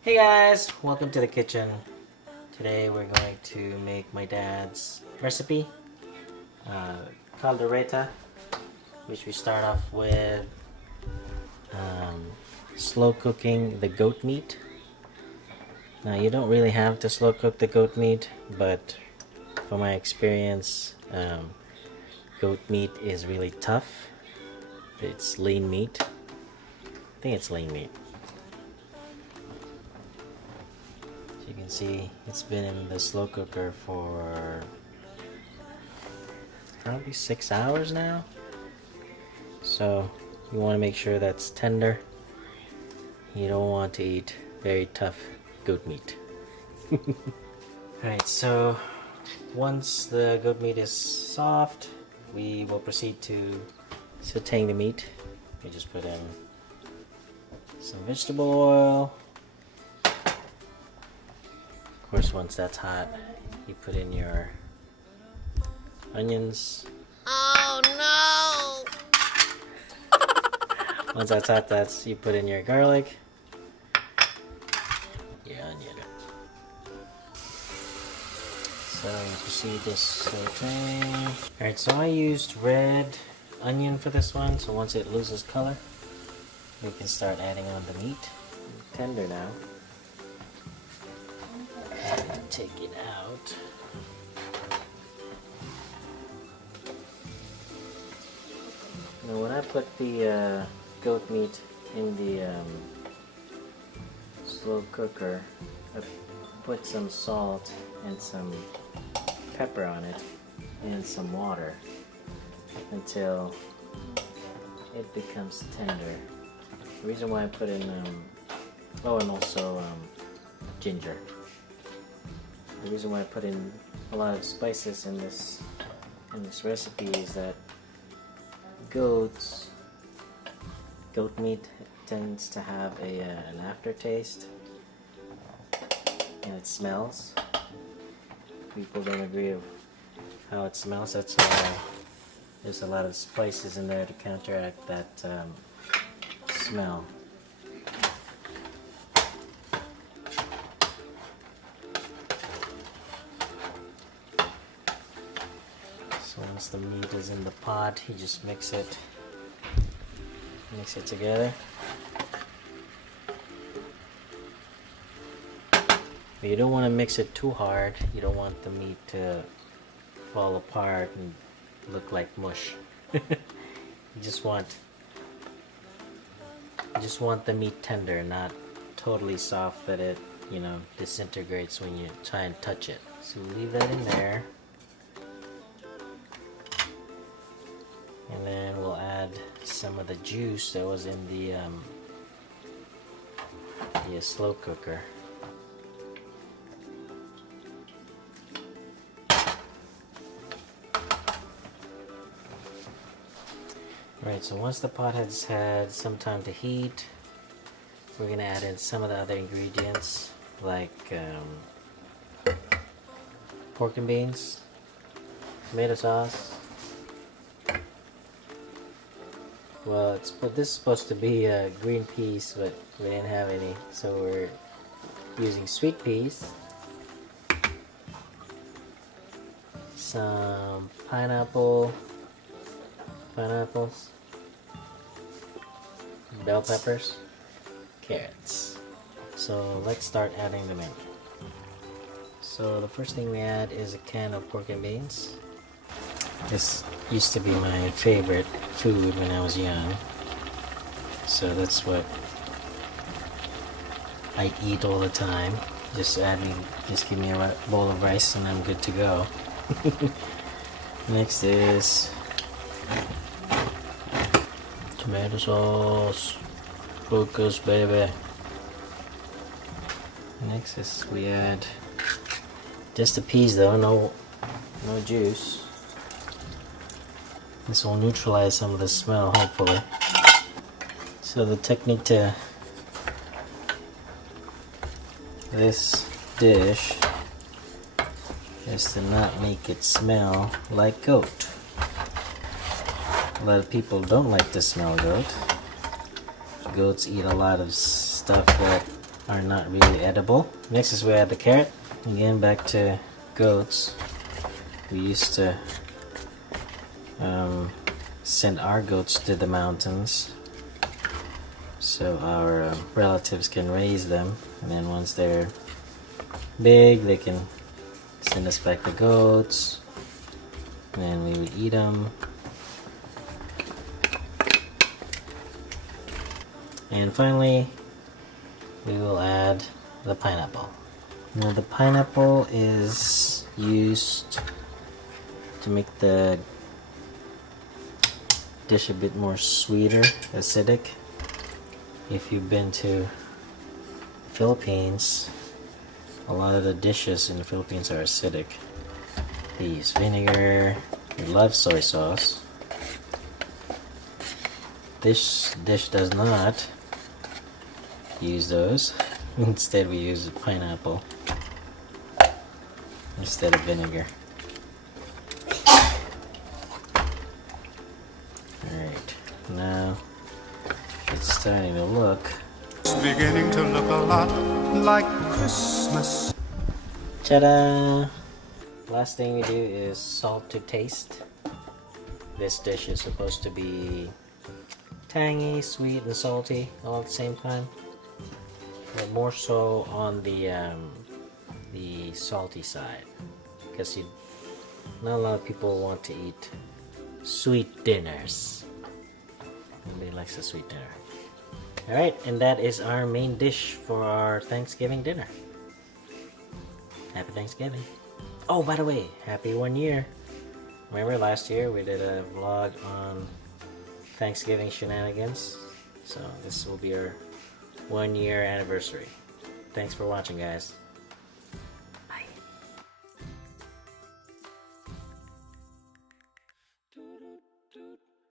Hey guys, welcome to the kitchen. Today we're going to make my dad's recipe, Kalderetta, which we start off with slow cooking the goat meat. Now you don't really have to slow cook the goat meat, but from my experience, goat meat is really tough. It's lean meat. I think it's lean meat. You can see it's been in the slow cooker for probably 6 hours now. So you want to make sure that's tender. You don't want to eat very tough goat meat. Alright, so once the goat meat is soft, we will proceed to sauteing the meat. We just put in some vegetable oil. Of course, once that's hot, you put in your onions. Oh no! Once that's hot, you put in your garlic, your onion. So you proceed to sauteing. Alright, so I used red onion for this one, so once it loses color, we can start adding on the meat. It's tender now. Take it out. Now when I put the goat meat in the slow cooker, I put some salt and some pepper on it and some water until it becomes tender. The reason why I put in and also ginger. The reason why I put in a lot of spices in this recipe is that goat meat tends to have an aftertaste, and it smells. People don't agree with how it smells. That's why there's a lot of spices in there to counteract that smell. Once the meat is in the pot, you just mix it together. But you don't want to mix it too hard. You don't want the meat to fall apart and look like mush. you just want the meat tender, not totally soft that it, disintegrates when you try and touch it. So leave that in there. And then we'll add some of the juice that was in the slow cooker. Right, so once the pot has had some time to heat, we're going to add in some of the other ingredients like pork and beans, tomato sauce. Well, this is supposed to be green peas, but we didn't have any, so we're using sweet peas, some pineapples, bell peppers, carrots. So let's start adding them in. So the first thing we add is a can of pork and beans. This used to be my favorite food when I was young, so that's what I eat all the time. Just give me a bowl of rice and I'm good to go. Next is tomato sauce. Focus, baby. Next is we add just the peas though, no juice. This will neutralize some of the smell, hopefully. So the technique to this dish is to not make it smell like goat. A lot of people don't like to smell goat. Goats eat a lot of stuff that are not really edible. Next is we add the carrot. Again, back to goats. We used to send our goats to the mountains so our relatives can raise them, and then once they're big they can send us back the goats, and then we would eat them. And finally we will add the pineapple. Now the pineapple is used to make the dish a bit more sweeter, acidic. If you've been to the Philippines, a lot of the dishes in the Philippines are acidic. They use vinegar, they love soy sauce. This dish does not use those. Instead we use pineapple instead of vinegar. Alright, now it's starting to look. It's beginning to look a lot like Christmas. Ta-da! Last thing we do is salt to taste. This dish is supposed to be tangy, sweet, and salty all at the same time, but more so on the salty side, because not a lot of people want to eat sweet dinners. Nobody likes a sweet dinner. Alright, and that is our main dish for our Thanksgiving dinner. Happy Thanksgiving. Oh, by the way, happy 1 year. Remember last year we did a vlog on Thanksgiving shenanigans? So this will be our 1 year anniversary. Thanks for watching, guys.